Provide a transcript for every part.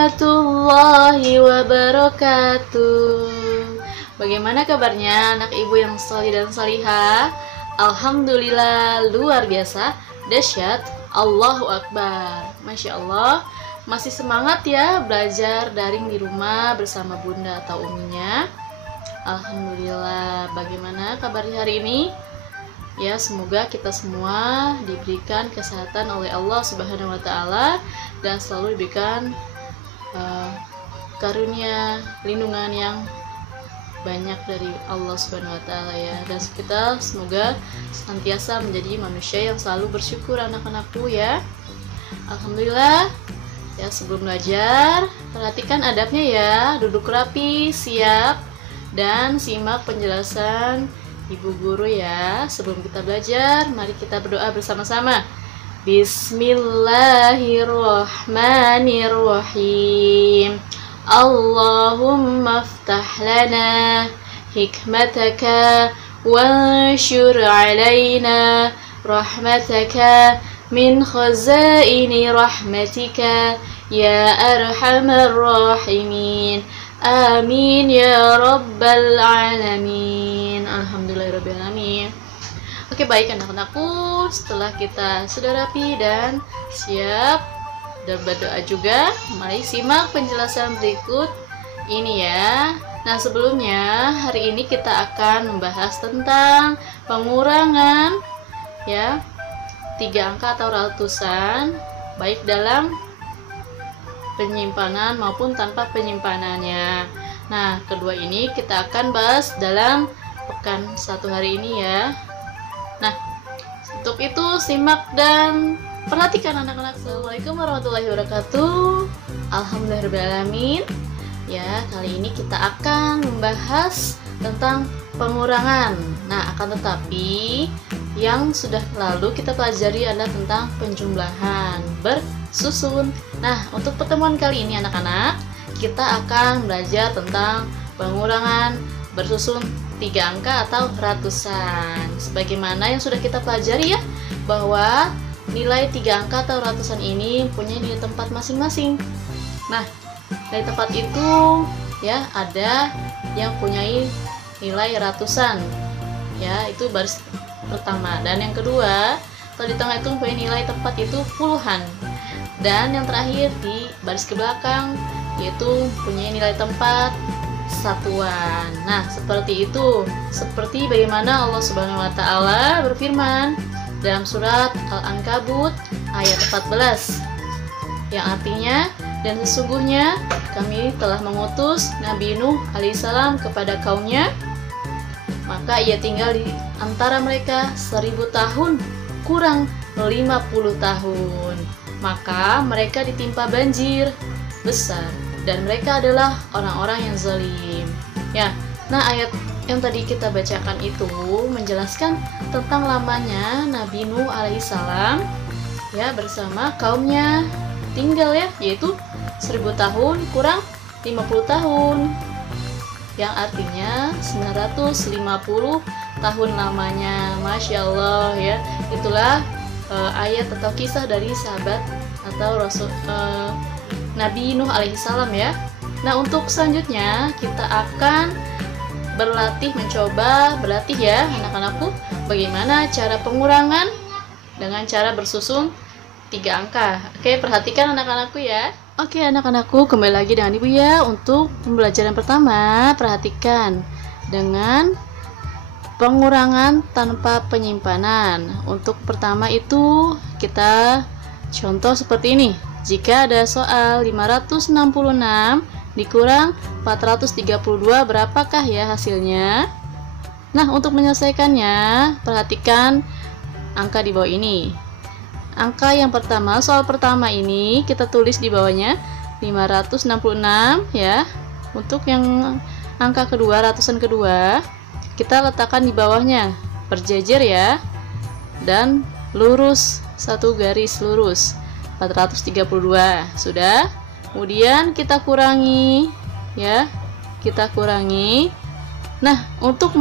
warahmatullahi wabarakatuh. Bagaimana kabarnya anak ibu yang salih dan salihah? Alhamdulillah, luar biasa, dahsyat, Allahu Akbar. Masya Allah, masih semangat ya belajar daring di rumah bersama bunda atau uminya? Alhamdulillah. Bagaimana kabarnya hari ini? Ya, semoga kita semua diberikan kesehatan oleh Allah Subhanahu wa Ta'ala dan selalu diberikan karunia lindungan yang banyak dari Allah Subhanahu wa Ta'ala ya. Dan kita semoga senantiasa menjadi manusia yang selalu bersyukur anak-anakku ya. Alhamdulillah. Ya, sebelum belajar, perhatikan adabnya ya. Duduk rapi, siap, dan simak penjelasan Ibu Guru ya. Sebelum kita belajar, mari kita berdoa bersama-sama. Bismillahirrahmanirrahim. Allahumma aftah lana hikmataka wanshur alaina rahmataka min khazaini rahmatika ya arhamar rahimin. Amin ya rabbal alamin. Alhamdulillahirabbil alamin. Oke, baik anak-anakku, setelah kita sudah rapi dan siap dan berdoa juga, mari simak penjelasan berikut ini ya. Nah, sebelumnya hari ini kita akan membahas tentang pengurangan ya, 3 angka atau ratusan baik dalam penyimpanan maupun tanpa penyimpanannya. Nah, kedua ini kita akan bahas dalam pekan 1 hari ini ya. Nah, untuk itu simak dan perhatikan anak-anak. Assalamualaikum warahmatullahi wabarakatuh. Alhamdulillahirrahmanirrahim. Ya, kali ini kita akan membahas tentang pengurangan. Nah, akan tetapi yang sudah lalu kita pelajari adalah tentang penjumlahan bersusun. Nah, untuk pertemuan kali ini anak-anak, kita akan belajar tentang pengurangan bersusun 3 angka atau ratusan. Sebagaimana yang sudah kita pelajari ya, bahwa nilai 3 angka atau ratusan ini punya nilai tempat masing-masing. Nah, dari tempat itu ya ada yang punya nilai ratusan. Ya, itu baris pertama. Dan yang kedua, kalau di tengah itu punya nilai tempat itu puluhan. Dan yang terakhir di baris ke belakang yaitu punya nilai tempat satuan. Nah, seperti itu. Seperti bagaimana Allah Subhanahu wa Ta'ala berfirman dalam surat Al-Ankabut ayat 14 yang artinya, dan sesungguhnya kami telah mengutus Nabi Nuh alaihissalam kepada kaumnya, maka ia tinggal di antara mereka 1000 tahun kurang 50 tahun. Maka mereka ditimpa banjir besar dan mereka adalah orang-orang yang zalim. Ya, nah ayat yang tadi kita bacakan itu menjelaskan tentang lamanya Nabi Nuh alaihissalam ya bersama kaumnya tinggal ya, yaitu 1000 tahun kurang 50 tahun. Yang artinya 950 tahun lamanya. Masya Allah ya. Itulah ayat atau kisah dari sahabat atau Rasul Nabi Nuh alaihissalam ya. Nah, untuk selanjutnya kita akan berlatih ya anak-anakku, bagaimana cara pengurangan dengan cara bersusun 3 angka. Oke, perhatikan anak-anakku ya. Oke anak-anakku, kembali lagi dengan ibu ya. Untuk pembelajaran pertama, perhatikan dengan pengurangan tanpa penyimpanan. Untuk pertama itu kita contoh seperti ini. Jika ada soal 566 dikurang 432, berapakah ya hasilnya? Nah, untuk menyelesaikannya, perhatikan angka di bawah ini. Angka yang pertama, soal pertama ini kita tulis di bawahnya 566 ya. Untuk yang angka kedua, ratusan kedua, kita letakkan di bawahnya berjejer ya, dan lurus, satu garis lurus 432. Sudah. Kemudian kita kurangi ya, kita kurangi. Nah, untuk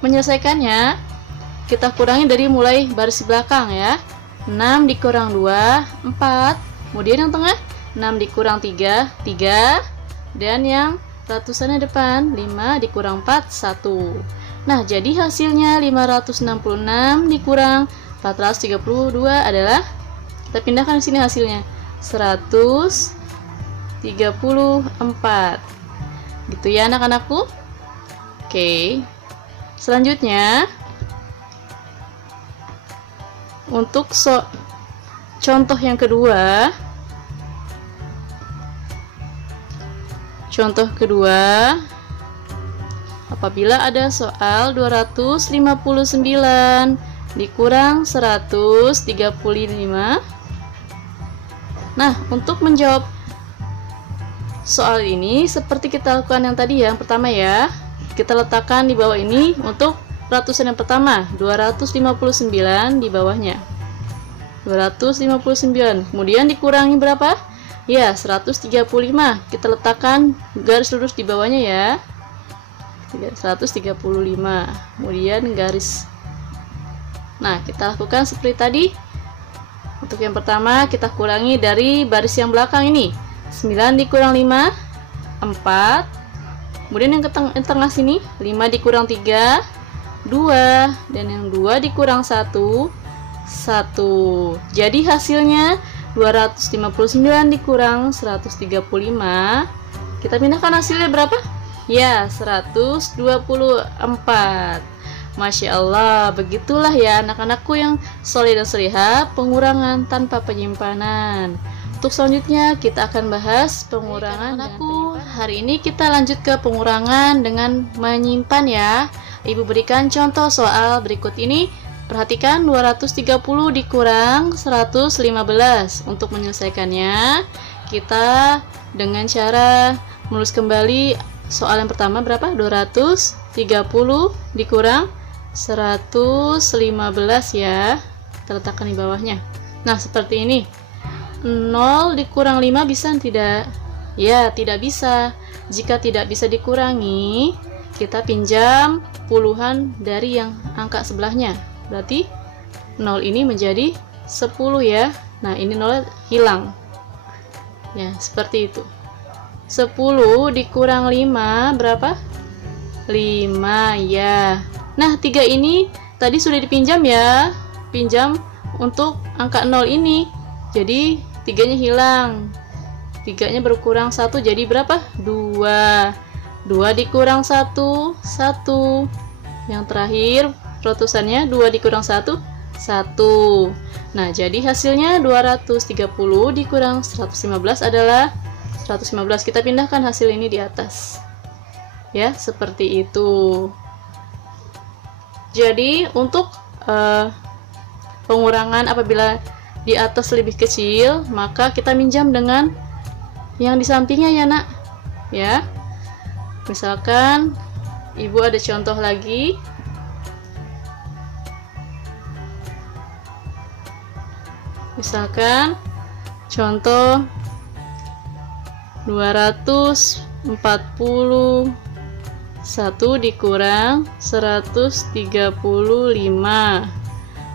menyelesaikannya kita kurangi dari mulai baris belakang ya. 6 dikurang 2, 4. Kemudian yang tengah 6 dikurang 3, 3. Dan yang ratusannya depan, 5 dikurang 4, 1. Nah, jadi hasilnya 566 dikurang 432 adalah, kita pindahkan sini hasilnya, 134. Gitu ya anak-anakku. Oke. Selanjutnya, untuk contoh yang kedua. Contoh kedua, apabila ada soal 259 dikurang 135. Nah, untuk menjawab soal ini seperti kita lakukan yang tadi yang pertama ya. Kita letakkan di bawah ini untuk ratusan yang pertama, 259 di bawahnya. 259. Kemudian dikurangi berapa? Ya, 135. Kita letakkan garis lurus di bawahnya ya. 135. Kemudian garis. Nah, kita lakukan seperti tadi. Untuk yang pertama, kita kurangi dari baris yang belakang ini. 9 dikurang 5, 4. Kemudian yang ke tengah sini, 5 dikurang 3, 2. Dan yang 2 dikurang 1, 1. Jadi hasilnya 259 dikurang 135. Kita pindahkan hasilnya berapa? Ya, 124. Masya Allah, begitulah ya anak-anakku yang soleh dan solihah, pengurangan tanpa penyimpanan. Untuk selanjutnya kita akan bahas pengurangan. Anakku, hari ini kita lanjut ke pengurangan dengan menyimpan ya. Ibu berikan contoh soal berikut ini. Perhatikan, 230 dikurang 115. Untuk menyelesaikannya, kita dengan cara menulis kembali soal yang pertama berapa? 230 dikurang 115 ya. Kita letakkan di bawahnya. Nah, seperti ini. 0 dikurang 5 bisa tidak? Ya, tidak bisa. Jika tidak bisa dikurangi, kita pinjam puluhan dari yang angka sebelahnya. Berarti 0 ini menjadi 10 ya. Nah, ini 0 hilang. Ya, seperti itu. 10 dikurang 5 berapa? 5 ya. Nah, 3 ini tadi sudah dipinjam ya. Pinjam untuk angka 0 ini. Jadi 3-nya hilang. 3-nya berkurang 1 jadi berapa? 2. 2 dikurang 1, 1. Yang terakhir ratusannya 2 dikurang 1, 1. Nah, jadi hasilnya 230 dikurang 115 adalah 115. Kita pindahkan hasil ini di atas. Ya, seperti itu. Jadi, untuk pengurangan apabila di atas lebih kecil, maka kita minjam dengan yang di sampingnya ya, Nak. Ya. Misalkan Ibu ada contoh lagi. Misalkan contoh 241 dikurang 135.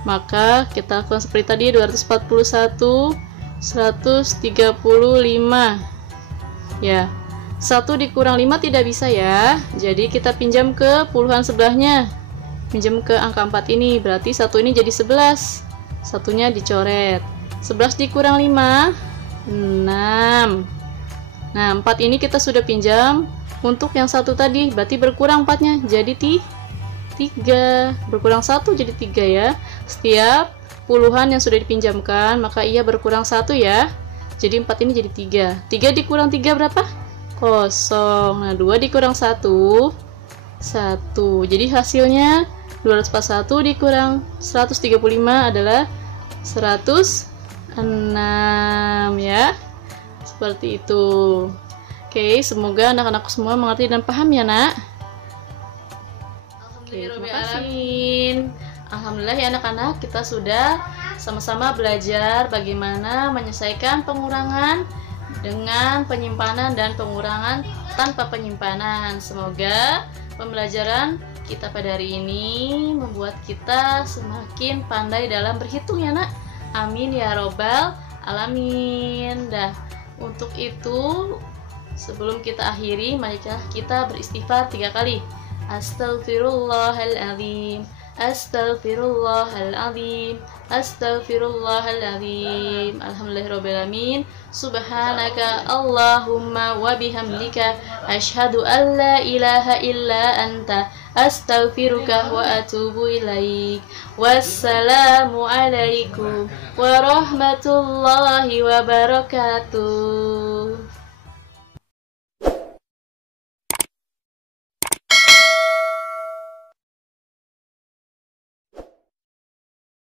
Maka kita lakukan seperti tadi, 241 135. Ya. 1 dikurang 5 tidak bisa ya. Jadi kita pinjam ke puluhan sebelahnya. Pinjam ke angka 4 ini. Berarti 1 ini jadi 11. Satunya dicoret. 11 dikurang 5, 6. Nah, 4 ini kita sudah pinjam untuk yang satu tadi. Berarti berkurang 4-nya. Jadi 3. Berkurang 1 jadi 3 ya. Setiap puluhan yang sudah dipinjamkan, maka ia berkurang 1 ya. Jadi 4 ini jadi 3. 3 dikurang 3 berapa? 0. Nah, 2 dikurang 1, 1. Jadi hasilnya 241 dikurang 135 adalah 106 ya. Seperti itu. Oke, semoga anak-anak semua mengerti dan paham ya, Nak. Oke, terima kasih. Alhamdulillah ya anak-anak, kita sudah sama-sama belajar bagaimana menyelesaikan pengurangan dengan penyimpanan dan pengurangan tanpa penyimpanan. Semoga pembelajaran kita pada hari ini membuat kita semakin pandai dalam berhitung ya, Nak. Amin ya robbal alamin. Dah, Untuk itu, sebelum kita akhiri, marilah kita beristighfar 3 kali. Astaghfirullahaladzim, astaghfirullahaladzim, astaghfirullahaladzim. Alhamdulillahirrabbilalamin. Subhanaka Allahumma wa bihamdika asyhadu an la ilaha illa anta astaghfiruka wa atubu ilaik. Wassalamu alaikum warahmatullahi wabarakatuh.